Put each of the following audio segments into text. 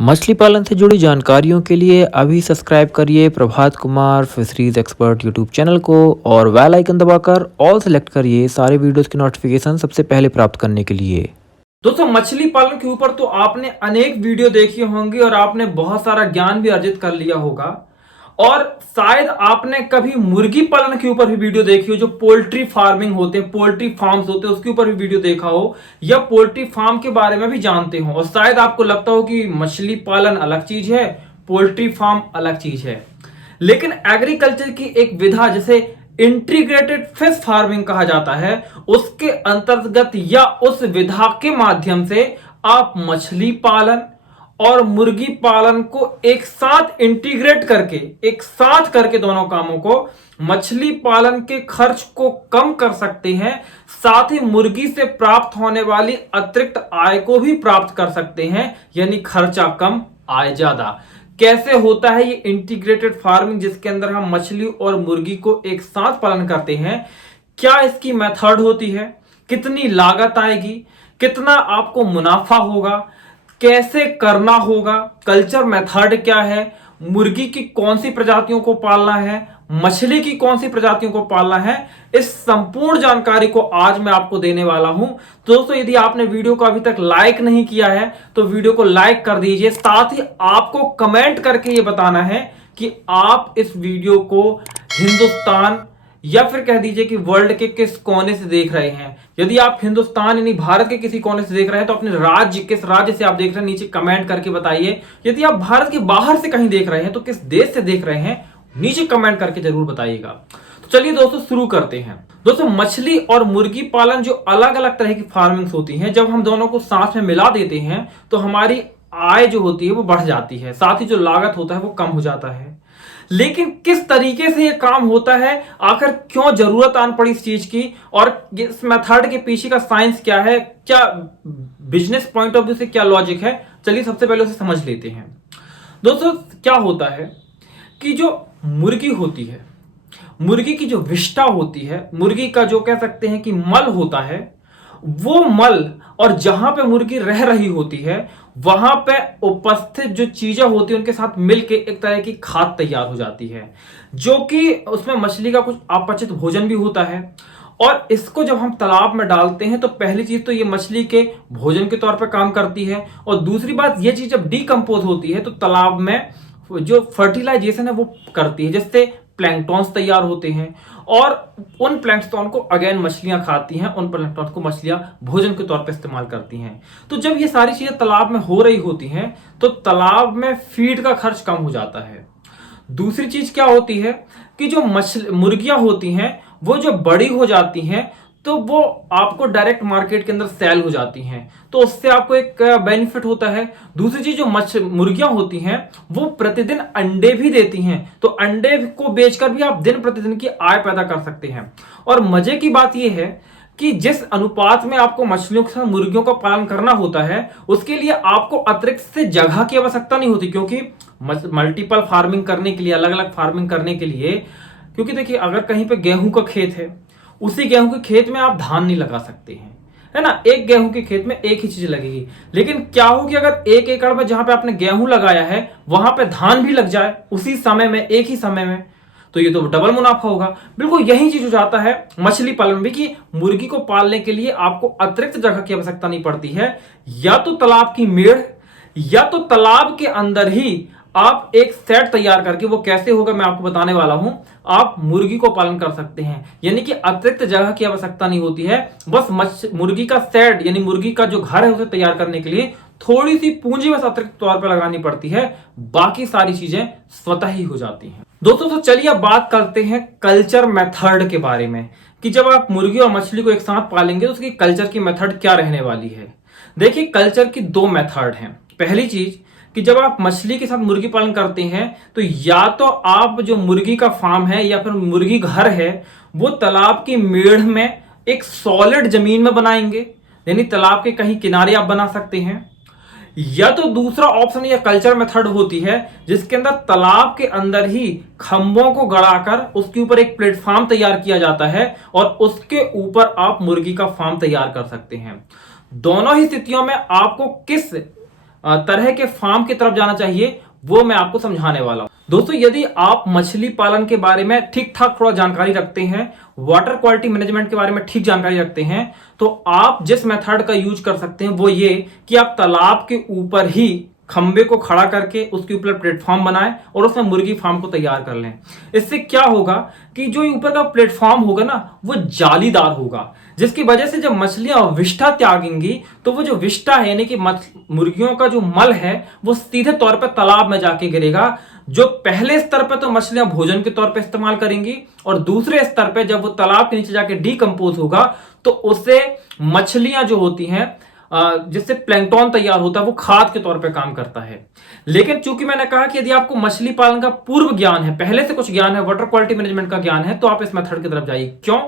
मछली पालन से जुड़ी जानकारियों के लिए अभी सब्सक्राइब करिए Prabhat Kumar fisheries expert YouTube channel को और बेल आइकन दबाकर ऑल सेलेक्ट करिए सारे वीडियोस की नोटिफिकेशन सबसे पहले प्राप्त करने के लिए। दोस्तों, मछली पालन के ऊपर तो आपने अनेक वीडियो देखी होंगी और आपने बहुत सारा ज्ञान भी अर्जित कर लिया होगा। और शायद आपने कभी मुर्गी पालन के ऊपर भी वीडियो देखी हो, जो पोल्ट्री फार्मिंग होते हैं, पोल्ट्री फार्म्स होते हैं, उसके ऊपर भी वीडियो देखा हो, या पोल्ट्री फार्म के बारे में भी जानते हो। और शायद आपको लगता हो कि मछली पालन अलग चीज है, पोल्ट्री फार्म अलग चीज है। लेकिन एग्रीकल्चर की एक विधा, जैसे इंटीग्रेटेड फिश फार्मिंग कहा जाता है, उसके अंतर्गत या उस विधा के माध्यम से आप मछली पालन और मुर्गी पालन को एक साथ इंटीग्रेट करके, एक साथ करके दोनों कामों को, मछली पालन के खर्च को कम कर सकते हैं, साथ ही मुर्गी से प्राप्त होने वाली अतिरिक्त आय को भी प्राप्त कर सकते हैं। यानी खर्चा कम आय ज्यादा। कैसे होता है ये इंटीग्रेटेड फार्मिंग, जिसके अंदर हम मछली और मुर्गी को एक साथ पालन करते हैं? क्या इसकी मेथड होती है? कितनी लागत आएगी? कितना आपको मुनाफा होगा? कैसे करना होगा? कल्चर मेथड क्या है? मुर्गी की कौन सी प्रजातियों को पालना है? मछली की कौन सी प्रजातियों को पालना है? इस संपूर्ण जानकारी को आज मैं आपको देने वाला हूं। तो दोस्तों, यदि आपने वीडियो को अभी तक लाइक नहीं किया है तो वीडियो को लाइक कर दीजिए। साथ ही आपको कमेंट करके यह बताना है कि आप इस वीडियो को हिंदुस्तान या फिर कह दीजिए कि वर्ल्ड के किस कोने से देख रहे हैं। यदि आप हिंदुस्तान यानी भारत के किसी कोने से देख रहे हैं तो अपने राज्य, किस राज्य से आप देख रहे हैं, नीचे कमेंट करके बताइए। यदि आप भारत के बाहर से कहीं देख रहे हैं तो किस देश से देख रहे हैं, नीचे कमेंट करके जरूर बताइएगा। तो चलिए दोस्तों, शुरू करते हैं। दोस्तों, मछली और मुर्गी पालन जो अलग अलग तरह की फार्मिंग्स होती हैं, जब हम दोनों को साथ में मिला देते हैं तो हमारी आय जो होती है वो बढ़ जाती है, साथ ही जो लागत होता है वो कम हो जाता है। लेकिन किस तरीके से ये काम होता है, आखिर क्यों जरूरत आन पड़ी इस चीज की, और इस मेथड के पीछे का साइंस क्या है, क्या बिजनेस पॉइंट ऑफ व्यू से क्या लॉजिक है, चलिए सबसे पहले उसे समझ लेते हैं। दोस्तों, क्या होता है कि जो मुर्गी होती है, मुर्गी की जो विष्ठा होती है, मुर्गी का जो कह सकते हैं कि मल होता है, वो मल और जहां पे मुर्गी रह रही होती है वहां पे उपस्थित जो चीजें होती है उनके साथ मिलके एक तरह की खाद तैयार हो जाती है, जो कि उसमें मछली का कुछ अपचित भोजन भी होता है। और इसको जब हम तालाब में डालते हैं तो पहली चीज तो ये मछली के भोजन के तौर पर काम करती है, और दूसरी बात ये चीज जब डिकम्पोज होती है तो तालाब में जो फर्टिलाइजेशन है वो करती है, जिससे प्लैंक्टॉन्स तैयार होते हैं, और उन प्लैंक्टॉन को अगेन मछलियां खाती हैं, उन प्लैंक्टॉन को मछलियां भोजन के तौर पर इस्तेमाल करती हैं। तो जब ये सारी चीजें तालाब में हो रही होती हैं तो तालाब में फीड का खर्च कम हो जाता है। दूसरी चीज क्या होती है कि जो मुर्गियां होती हैं वो जो बड़ी हो जाती हैं तो वो आपको डायरेक्ट मार्केट के अंदर सेल हो जाती हैं, तो उससे आपको एक बेनिफिट होता है। दूसरी चीज, जो मुर्गियां होती हैं वो प्रतिदिन अंडे भी देती हैं, तो अंडे को बेचकर भी आप दिन प्रतिदिन की आय पैदा कर सकते हैं। और मजे की बात यह है कि जिस अनुपात में आपको मछलियों के साथ मुर्गियों का पालन करना होता है उसके लिए आपको अतिरिक्त से जगह की आवश्यकता नहीं होती, क्योंकि मल्टीपल फार्मिंग करने के लिए, अलग अलग फार्मिंग करने के लिए, क्योंकि देखिए अगर कहीं पे गेहूं का खेत है, उसी गेहूं के खेत में आप धान नहीं लगा सकते हैं, है ना। एक गेहूं के खेत में एक ही चीज लगेगी। लेकिन क्या होगी अगर 1 एकड़ में जहां पे आपने गेहूं लगाया है वहां पे धान भी लग जाए उसी समय में, एक ही समय में, तो ये तो डबल मुनाफा होगा। बिल्कुल यही चीज हो जाता है मछली पालन में कि मुर्गी को पालने के लिए आपको अतिरिक्त जगह की आवश्यकता नहीं पड़ती है। या तो तालाब की मेड़, या तो तालाब के अंदर ही आप एक सेट तैयार करके, वो कैसे होगा मैं आपको बताने वाला हूं, आप मुर्गी को पालन कर सकते हैं। यानी कि अतिरिक्त जगह की आवश्यकता नहीं होती है, बस मुर्गी का सेट यानी मुर्गी का जो घर है उसे तैयार करने के लिए थोड़ी सी पूंजी बस अतिरिक्त तौर पर लगानी पड़ती है, बाकी सारी चीजें स्वतः ही हो जाती हैं। दोस्तों, तो चलिए अब बात करते हैं कल्चर मेथड के बारे में, कि जब आप मुर्गी और मछली को एक साथ पालेंगे तो उसकी कल्चर की मेथड क्या रहने वाली है। देखिए, कल्चर की 2 मेथड हैं। पहली चीज कि जब आप मछली के साथ मुर्गी पालन करते हैं तो या तो आप जो मुर्गी का फार्म है या फिर मुर्गी घर है वो तालाब की मेड़ में एक सॉलिड जमीन में बनाएंगे, यानी तालाब के कहीं किनारे आप बना सकते हैं। या तो दूसरा ऑप्शन या कल्चर मेथड होती है जिसके अंदर तालाब के अंदर ही खंभों को गड़ाकर उसके ऊपर एक प्लेटफॉर्म तैयार किया जाता है और उसके ऊपर आप मुर्गी का फार्म तैयार कर सकते हैं। दोनों ही स्थितियों में आपको किस तरह के फार्म की तरफ जाना चाहिए, वो मैं आपको समझाने वाला हूं। दोस्तों, यदि आप मछली पालन के बारे में ठीक ठाक थोड़ा जानकारी रखते हैं, वाटर क्वालिटी मैनेजमेंट के बारे में ठीक जानकारी रखते हैं, तो आप जिस मेथड का यूज कर सकते हैं वो ये कि आप तालाब के ऊपर ही खंबे को खड़ा करके उसके ऊपर प्लेटफॉर्म बनाएं और उसमें मुर्गी फार्म को तैयार कर लें। इससे क्या होगा कि जो ऊपर का प्लेटफॉर्म होगा ना, वो जालीदार होगा, जिसकी वजह से जब मछलियां विष्ठा त्यागेंगी तो वो जो विष्ठा है यानी कि मुर्गियों का जो मल है वो सीधे तौर पर तालाब में जाके गिरेगा। जो पहले स्तर पर तो मछलियां भोजन के तौर पर इस्तेमाल करेंगी, और दूसरे स्तर पर जब वो तालाब के नीचे जाके डीकंपोज होगा तो उससे मछलियां जो होती हैं, जिससे प्लैंकटन तैयार होता है, वो खाद के तौर पे काम करता है। लेकिन चूंकि मैंने कहा कि यदि आपको मछली पालन का पूर्व ज्ञान है, पहले से कुछ ज्ञान है, वाटर क्वालिटी मैनेजमेंट का ज्ञान है, तो आप इस मेथड की तरफ जाइए। क्यों?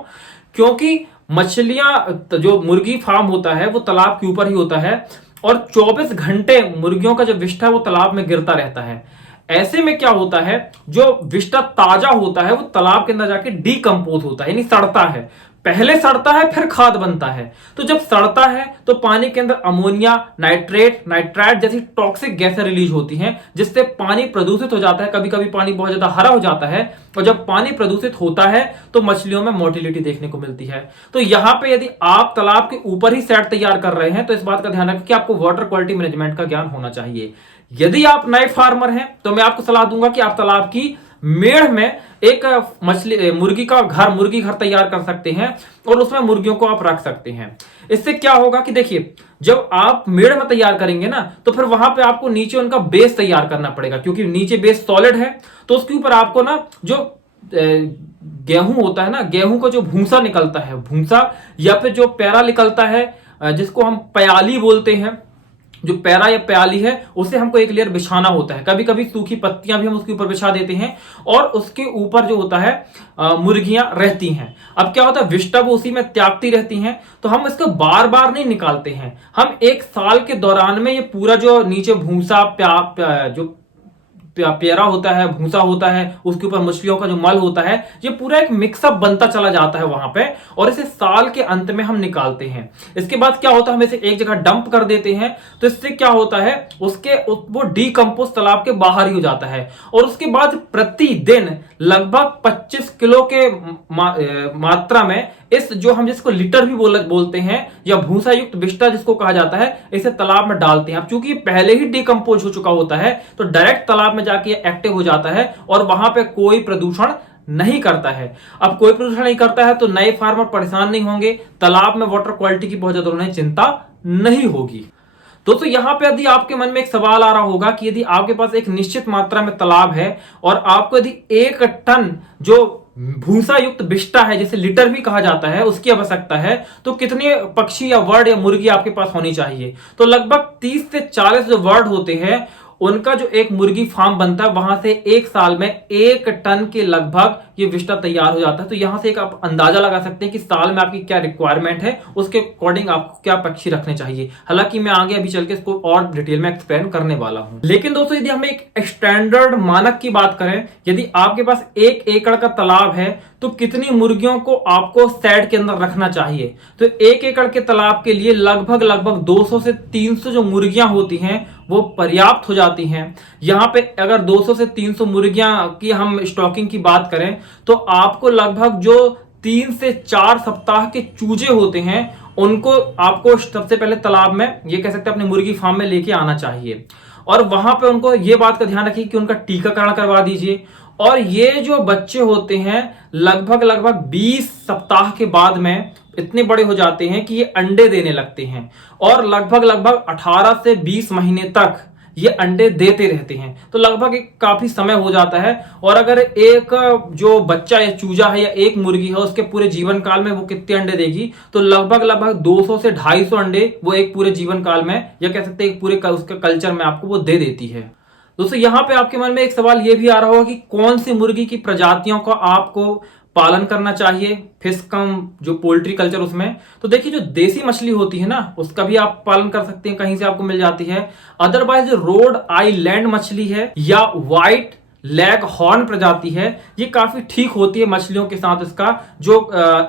क्योंकि मछलियां, जो मुर्गी फार्म होता है वो तालाब के ऊपर ही होता है और 24 घंटे मुर्गियों का जो विष्ठा है वो तालाब में गिरता रहता है। ऐसे में क्या होता है, जो विष्ठा ताजा होता है वो तालाब के अंदर जाके डीकंपोज होता है, यानी सड़ता है। पहले सड़ता है फिर खाद बनता है। तो जब सड़ता है तो पानी के अंदर अमोनिया, नाइट्रेट, नाइट्राइट जैसी टॉक्सिक गैसें रिलीज होती हैं, जिससे पानी प्रदूषित हो जाता है। कभी कभी पानी बहुत ज्यादा हरा हो जाता है, और जब पानी प्रदूषित होता है तो मछलियों में मोर्टिलिटी देखने को मिलती है। तो यहां पे यदि आप तालाब के ऊपर ही सेट तैयार कर रहे हैं तो इस बात का ध्यान रखें कि आपको वाटर क्वालिटी मैनेजमेंट का ज्ञान होना चाहिए। यदि आप नए फार्मर हैं तो मैं आपको सलाह दूंगा कि आप तालाब की मेड़ में एक मुर्गी घर तैयार कर सकते हैं और उसमें मुर्गियों को आप रख सकते हैं। इससे क्या होगा कि देखिए, जब आप मेड़ में तैयार करेंगे ना तो फिर वहां पे आपको नीचे उनका बेस तैयार करना पड़ेगा, क्योंकि नीचे बेस सॉलिड है। तो उसके ऊपर आपको ना जो गेहूं होता है ना, गेहूं का जो भूसा निकलता है, भूसा या फिर जो पैरा निकलता है, जिसको हम प्याली बोलते हैं, जो पैरा या प्याली है, उसे हमको एक लेयर बिछाना होता है। कभी कभी सूखी पत्तियां भी हम उसके ऊपर बिछा देते हैं और उसके ऊपर जो होता है मुर्गियां रहती हैं। अब क्या होता है, विष्ठा वो उसी में त्यागती रहती हैं, तो हम इसको बार बार नहीं निकालते हैं। हम एक साल के दौरान में ये पूरा जो नीचे भूसा जो प्यारा होता है, भूसा होता है, उसके ऊपर मछलियों का जो मल होता है, ये पूरा एक मिक्सअप बनता चला जाता है वहां पे, और इसे साल के अंत में हम निकालते हैं। इसके बाद क्या होता है, हम इसे एक जगह डंप कर देते हैं। तो इससे क्या होता है, वो डीकंपोज तालाब के बाहर ही हो जाता है। और उसके बाद प्रतिदिन लगभग 25 किलो के मात्रा में इस जो हम जिसको लिटर भी बोलते हैं, या भूसा युक्त विष्ठा जिसको कहा जाता है, इसे तालाब में डालते हैं। अब चूंकि पहले ही डीकंपोज हो चुका होता है तो डायरेक्ट तालाब में जाके एक्टिव हो जाता है और वहां पे कोई प्रदूषण नहीं करता है। अब कोई प्रदूषण नहीं करता है तो नए फार्मर परेशान नहीं होंगे, तालाब में वाटर क्वालिटी की बहुत ज्यादा उन्हें चिंता नहीं होगी। दोस्तों, यहां पे यदि आपके मन में एक सवाल आ रहा होगा कि यदि आपके पास एक निश्चित मात्रा में तालाब है और आपको यदि 1 टन जो भूसा युक्त विष्ठा है, जिसे लिटर भी कहा जाता है, उसकी आवश्यकता है, तो कितने पक्षी या वर्ड या मुर्गी आपके पास होनी चाहिए? तो लगभग 30 से 40 जो वर्ड होते हैं उनका जो एक मुर्गी फार्म बनता है, वहां से एक साल में 1 टन के लगभग ये विष्ठा तैयार हो जाता है। तो यहां से एक आप अंदाजा लगा सकते हैं कि साल में आपकी क्या रिक्वायरमेंट है, उसके अकॉर्डिंग आपको क्या पक्षी रखने चाहिए। हालांकि मैं आगे अभी चल के इसको और डिटेल में एक्सप्लेन करने वाला हूं। लेकिन दोस्तों, यदि हम एक स्टैंडर्ड मानक की बात करें, यदि आपके पास 1 एकड़ का तालाब है तो कितनी मुर्गियों को आपको शेड के अंदर रखना चाहिए? तो 1 एकड़ के तालाब के लिए लगभग 200 से 300 जो मुर्गियां होती हैं वो पर्याप्त हो जाती हैं। यहां पे अगर 200 से 300 मुर्गियां की हम स्टॉकिंग की बात करें तो आपको लगभग जो 3 से 4 सप्ताह के चूजे होते हैं उनको आपको सबसे पहले तालाब में, ये कह सकते हैं अपने मुर्गी फार्म में लेके आना चाहिए, और वहां पे उनको ये बात का ध्यान रखिए कि उनका टीकाकरण करवा दीजिए। और ये जो बच्चे होते हैं लगभग 20 सप्ताह के बाद में इतने बड़े हो जाते हैं कि ये अंडे देने लगते हैं, और लगभग 18 से 20 महीने तक ये अंडे देते रहते हैं। तो लगभग एक काफी समय हो जाता है। और अगर एक जो बच्चा या चूजा है या एक मुर्गी है, उसके पूरे जीवन काल में वो कितने अंडे देगी? तो लगभग 200 से 250 अंडे वो एक पूरे जीवन काल में, या कह सकते हैं पूरे उसके कल्चर में आपको वो दे देती है। दोस्तों, यहां पे आपके मन में एक सवाल ये भी आ रहा होगा कि कौन सी मुर्गी की प्रजातियों का आपको पालन करना चाहिए, फिश कम जो पोल्ट्री कल्चर उसमें। तो देखिए, जो देसी मछली होती है ना, उसका भी आप पालन कर सकते हैं, कहीं से आपको मिल जाती है। अदरवाइज जो रोड आइलैंड मछली है या व्हाइट लेग हॉर्न प्रजाति है, ये काफी ठीक होती है मछलियों के साथ इसका जो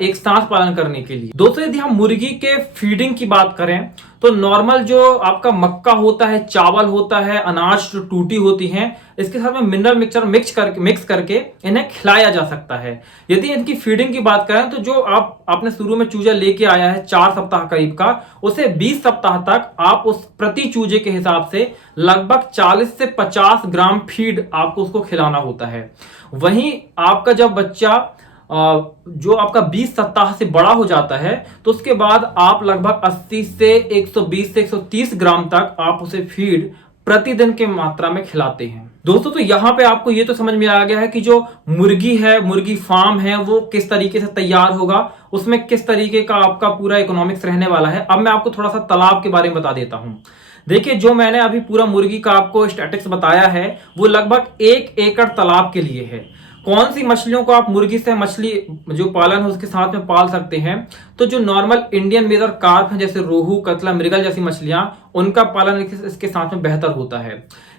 एक साथ पालन करने के लिए। दोस्तों, यदि हम मुर्गी के फीडिंग की बात करें तो नॉर्मल जो आपका मक्का होता है, चावल होता है, अनाज जो टूटी होती हैं, इसके साथ में मिनरल मिक्सचर मिक्स करके इन्हें खिलाया जा सकता है। यदि इनकी फीडिंग की बात करें तो जो आपने शुरू में चूजा लेके आया है 4 सप्ताह करीब का, उसे 20 सप्ताह तक आप उस प्रति चूजे के हिसाब से लगभग 40 से 50 ग्राम फीड आपको उसको खिलाना होता है। वहीं आपका जब बच्चा जो आपका 20 सप्ताह से बड़ा हो जाता है तो उसके बाद आप लगभग 80 से 120 से 130 ग्राम तक आप उसे फीड प्रतिदिन के मात्रा में खिलाते हैं। दोस्तों, तो यहां पे आपको ये तो समझ में आ गया है कि जो मुर्गी है, मुर्गी फार्म है, वो किस तरीके से तैयार होगा, उसमें किस तरीके का आपका पूरा इकोनॉमिक्स रहने वाला है। अब मैं आपको थोड़ा सा तालाब के बारे में बता देता हूं। देखिए, जो मैंने अभी पूरा मुर्गी का आपको स्टैटिक्स बताया है वो लगभग 1 एकड़ तालाब के लिए है। कौन सी मछलियों को आप मुर्गी से मछली जो पालन है उसके साथ में पाल सकते हैं, तो जो नॉर्मल इंडियन मेजर कार्प है, जैसे रोहू, कतला, मृगल जैसी मछलियां, उनका पालन इसके साथ में बेहतर होता है।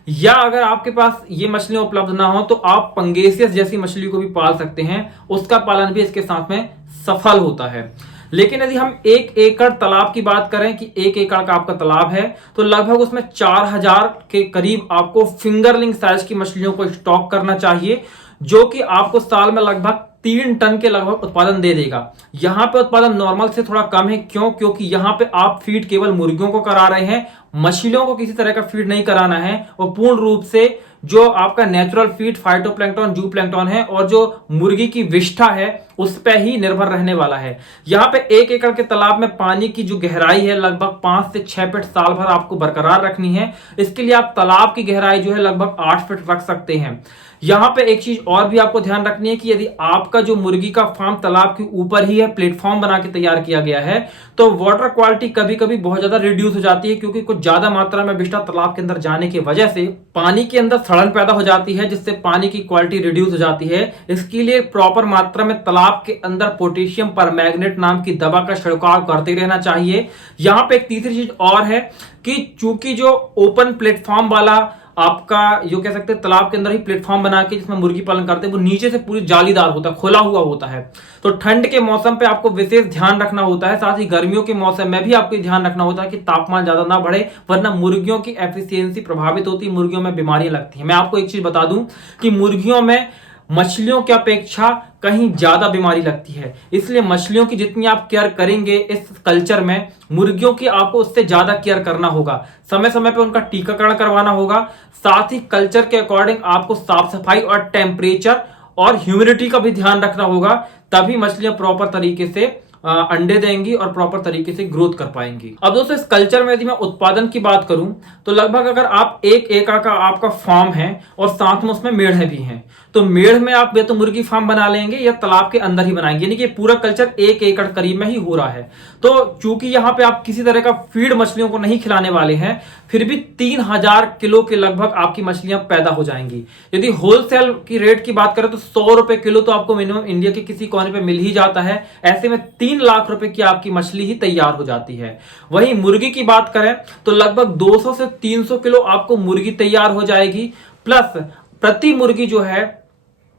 या अगर आपके पास ये मछलियां उपलब्ध ना हो तो आप पंगेसियस जैसी मछली को भी पाल सकते हैं, उसका पालन भी इसके साथ में सफल होता है। लेकिन यदि हम 1 एकड़ तालाब की बात करें कि 1 एकड़ का आपका तालाब है तो लगभग उसमें 4000 के करीब आपको फिंगरलिंग साइज की मछलियों को स्टॉक करना चाहिए, जो कि आपको साल में लगभग 3 टन के लगभग उत्पादन दे देगा। यहां पे उत्पादन नॉर्मल से थोड़ा कम है। क्यों? क्योंकि यहां पे आप फीड केवल मुर्गियों को करा रहे हैं, मछलियों को किसी तरह का फीड नहीं कराना है। और पूर्ण रूप से जो आपका नेचुरल फीड फाइटोप्लैंक्टन, जूप्लैंक्टन है और जो मुर्गी की विष्ठा है उस पर ही निर्भर रहने वाला है। यहाँ पे 1 एकड़ के तालाब में पानी की जो गहराई है लगभग 5 से 6 फीट साल भर आपको बरकरार रखनी है। इसके लिए आप तालाब की गहराई जो है लगभग 8 फीट रख सकते हैं। यहाँ पे एक चीज और भी आपको ध्यान रखनी है कि यदि आपका जो मुर्गी का फार्म तालाब के ऊपर ही है, प्लेटफॉर्म बना के तैयार किया गया है, तो वाटर क्वालिटी कभी कभी बहुत ज्यादा रिड्यूस हो जाती है, क्योंकि कुछ ज्यादा मात्रा में विष्ठा तालाब के अंदर जाने की वजह से पानी के अंदर सड़न पैदा हो जाती है, जिससे पानी की क्वालिटी रिड्यूस हो जाती है। इसके लिए प्रॉपर मात्रा में तालाब के अंदर पोटेशियम परमैंगनेट नाम की दवा का छिड़काव करते रहना चाहिए। यहाँ पे एक तीसरी चीज और है कि चूंकि जो ओपन प्लेटफॉर्म वाला आपका जो कह सकते हैं तालाब के अंदर ही प्लेटफॉर्म बना के जिसमें मुर्गी पालन करते हैं, वो नीचे से पूरी जालीदार होता है, खुला हुआ होता है। तो ठंड के मौसम पे आपको विशेष ध्यान रखना होता है। साथ ही गर्मियों के मौसम में भी आपको ध्यान रखना होता है कि तापमान ज्यादा ना बढ़े, वरना मुर्गियों की एफिशिएंसी प्रभावित होती है, मुर्गियों में बीमारियां लगती हैं। मैं आपको एक चीज बता दूं कि मुर्गियों में मछलियों की अपेक्षा कहीं ज्यादा बीमारी लगती है, इसलिए मछलियों की जितनी आप केयर करेंगे इस कल्चर में, मुर्गियों की आपको उससे ज्यादा केयर करना होगा। समय समय पे उनका टीकाकरण करवाना होगा। साथ ही कल्चर के अकॉर्डिंग आपको साफ सफाई और टेम्परेचर और ह्यूमिडिटी का भी ध्यान रखना होगा, तभी मछलियां प्रॉपर तरीके से अंडे देंगी और प्रॉपर तरीके से ग्रोथ कर पाएंगी। अब दोस्तों, इस कल्चर में यदि मैं उत्पादन की बात करूं तो लगभग अगर आप 1 एकड़ का आपका फार्म है और साथ में उसमें मेढ़े भी हैं, तो मेढ़ में आप या तो मुर्गी फार्म बना लेंगे या तालाब के अंदर ही बनाएंगे, यानी कि पूरा कल्चर 1 एकड़ करीब में ही हो रहा है। तो चूंकि यहाँ पे आप किसी तरह का फीड मछलियों को नहीं खिलाने वाले हैं, फिर भी 3000 किलो के लगभग आपकी मछलियां पैदा हो जाएंगी। यदि होलसेल की रेट की बात करें तो 100 रुपए किलो तो आपको मिनिमम इंडिया के किसी कोने पे मिल ही जाता है। ऐसे में 3 लाख रुपए की आपकी मछली ही तैयार हो जाती है। वहीं मुर्गी की बात करें तो लगभग 200 से 300 किलो आपको मुर्गी तैयार हो जाएगी। प्लस प्रति मुर्गी जो है,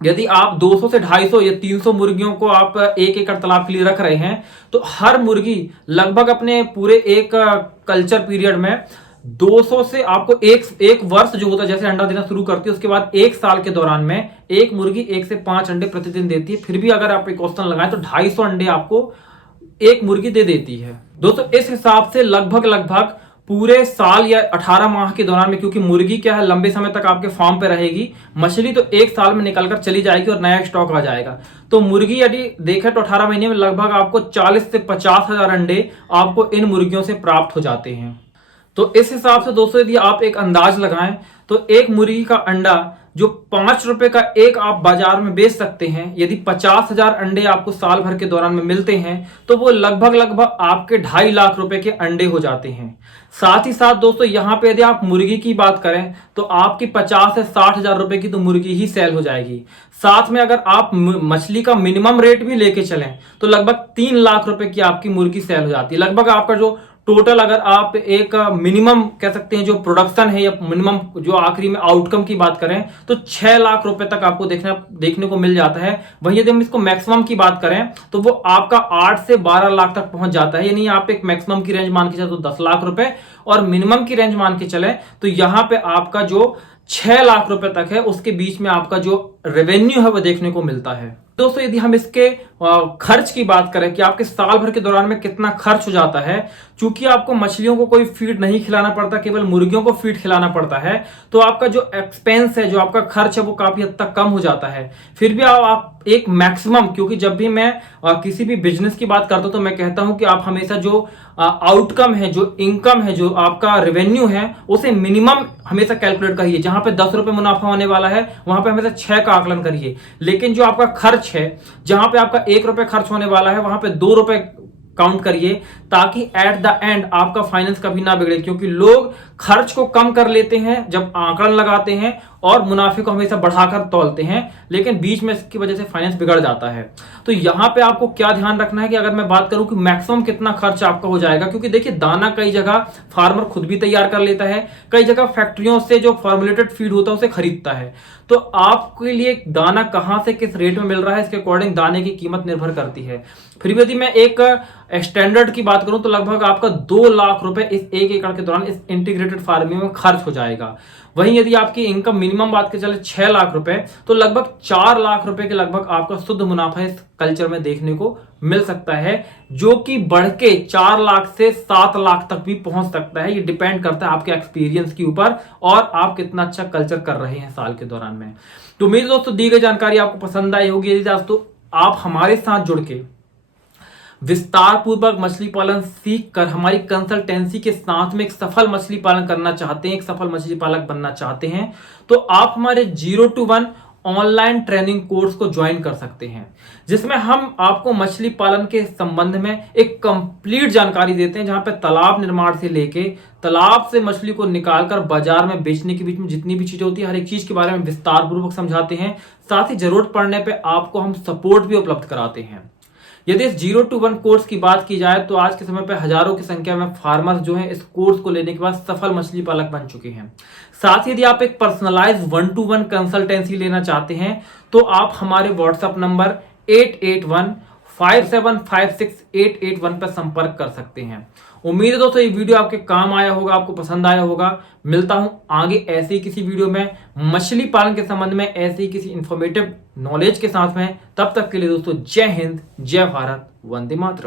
यदि आप 200 से 250 या 300 मुर्गियों को आप 1 एकड़ तालाब के लिए रख रहे हैं, तो हर मुर्गी लगभग अपने पूरे एक कल्चर पीरियड में 200 से आपको एक वर्ष जो होता है, जैसे अंडा देना शुरू करती है, उसके बाद 1 साल के दौरान में एक मुर्गी 1 से 5 अंडे प्रतिदिन देती है। फिर भी अगर आप एक क्वेश्चन लगाएं तो 250 अंडे आपको एक मुर्गी दे देती है। दोस्तों, इस हिसाब से लगभग पूरे साल या 18 माह के दौरान में, क्योंकि मुर्गी क्या है लंबे समय तक आपके फार्म पे रहेगी, मछली तो 1 साल में निकलकर चली जाएगी और नया स्टॉक आ जाएगा। तो मुर्गी यदि देखें तो 18 महीने में लगभग आपको 40 से 50 हजार अंडे आपको इन मुर्गियों से प्राप्त हो जाते हैं। तो इस हिसाब से दोस्तों, यदि आप एक अंदाज लगाएं तो एक मुर्गी का अंडा जो 5 रुपए का एक आप बाजार में बेच सकते हैं, यदि 50,000 अंडे आपको साल भर के दौरान में मिलते हैं तो वो लगभग आपके 2.5 लाख रुपए के अंडे हो जाते हैं। साथ ही साथ दोस्तों, यहाँ पे यदि आप मुर्गी की बात करें तो आपकी 50 से 60 हजार रुपए की तो मुर्गी ही सेल हो जाएगी। साथ में अगर आप मछली का मिनिमम रेट भी लेके चलें तो लगभग 3 लाख रुपए की आपकी मुर्गी सेल हो जाती है। लगभग आपका जो टोटल अगर आप एक मिनिमम कह सकते हैं जो प्रोडक्शन है या मिनिमम जो आखिरी में आउटकम की बात करें तो 6 लाख रुपए तक आपको देखने को मिल जाता है। वहीं यदि हम इसको मैक्सिमम की बात करें तो वो आपका 8 से 12 लाख तक पहुंच जाता है। यानी आप एक मैक्सिमम की रेंज मान के चले तो 10 लाख रुपए और मिनिमम की रेंज मान के चले तो यहां पे आपका जो 6 लाख रुपए तक है उसके बीच में आपका जो रेवेन्यू है वो देखने को मिलता है। दोस्तों यदि हम इसके खर्च की बात करें कि आपके साल भर के दौरान में कितना खर्च हो जाता है, चूंकि आपको मछलियों को कोई फीड नहीं खिलाना पड़ता, केवल मुर्गियों को फीड खिलाना पड़ता है, तो आपका जो एक्सपेंस है, जो आपका खर्च है वो काफी हद तक कम हो जाता है। फिर भी आप एक मैक्सिमम, क्योंकि जब भी मैं किसी भी बिजनेस की बात करता हूं तो मैं कहता हूं कि आप हमेशा जो आउटकम है, जो इनकम है, जो आपका रेवेन्यू है उसे मिनिमम हमेशा कैलकुलेट करिए। जहां पे 10 रुपए मुनाफा होने वाला है वहां पे हमेशा 6 का आकलन करिए। लेकिन जो आपका खर्च है, जहां पे आपका 1 रुपए खर्च होने वाला है वहां पे 2 रुपए काउंट करिए, ताकि एट द एंड आपका फाइनेंस कभी ना बिगड़े। क्योंकि लोग खर्च को कम कर लेते हैं जब आंकड़न लगाते हैं और मुनाफे को हमेशा बढ़ाकर तौलते हैं, लेकिन बीच में इसकी वजह से फाइनेंस बिगड़ जाता है। तो यहां पे आपको क्या ध्यान रखना है कि अगर मैं बात करूं कि मैक्सिमम कितना खर्च आपका हो जाएगा, क्योंकि देखिए दाना कई जगह फार्मर खुद भी तैयार कर लेता है, कई जगह फैक्ट्रियों से जो फॉर्मुलेटेड फीड होता है उसे खरीदता है। तो आपके लिए दाना कहां से किस रेट में मिल रहा है इसके अकॉर्डिंग दाने की कीमत निर्भर करती है। फिर भी यदि मैं एक स्टैंडर्ड की बात करूं तो लगभग आपका 2 लाख रुपए इस 1 एकड़ के दौरान इस इंटीग्रेटेड फार्मिंग में खर्च हो जाएगा। वहीं यदि आपकी इनकम मिनिमम बात के चले 6 लाख रुपए, तो लगभग 4 लाख रुपए के लगभग आपका शुद्ध मुनाफा इस कल्चर में देखने को मिल सकता है, जो कि बढ़ के 4 लाख से 7 लाख तक भी पहुंच सकता है। ये डिपेंड करता है आपके एक्सपीरियंस के ऊपर और आप कितना अच्छा कल्चर कर रहे हैं साल के दौरान में। तो मेरी दोस्तों दी गई जानकारी आपको पसंद आई होगी। यदि दोस्तों आप हमारे साथ जुड़ के विस्तार पूर्वक मछली पालन सीख कर हमारी कंसल्टेंसी के साथ में एक सफल मछली पालन करना चाहते हैं, एक सफल मछली पालक बनना चाहते हैं, तो आप हमारे 0 to 1 ऑनलाइन ट्रेनिंग कोर्स को ज्वाइन कर सकते हैं, जिसमें हम आपको मछली पालन के संबंध में एक कंप्लीट जानकारी देते हैं, जहां पे तालाब निर्माण से लेके तालाब से मछली को निकालकर बाजार में बेचने के बीच में जितनी भी चीजें होती है हर एक चीज के बारे में विस्तार पूर्वक समझाते हैं। साथ ही जरूरत पड़ने पर आपको हम सपोर्ट भी उपलब्ध कराते हैं। यदि इस 0 to 1 कोर्स की बात की जाए तो आज के समय पर हजारों की संख्या में फार्मर्स जो हैं इस कोर्स को लेने के बाद सफल मछली पालक बन चुके हैं। साथ ही यदि आप एक पर्सनलाइज 1 to 1 कंसल्टेंसी लेना चाहते हैं तो आप हमारे व्हाट्सएप नंबर 8815756881 पर संपर्क कर सकते हैं। उम्मीद है दोस्तों ये वीडियो आपके काम आया होगा, आपको पसंद आया होगा। मिलता हूं आगे ऐसे ही किसी वीडियो में मछली पालन के संबंध में ऐसे ही किसी इंफॉर्मेटिव नॉलेज के साथ में। तब तक के लिए दोस्तों जय हिंद, जय भारत, वंदे मातरम।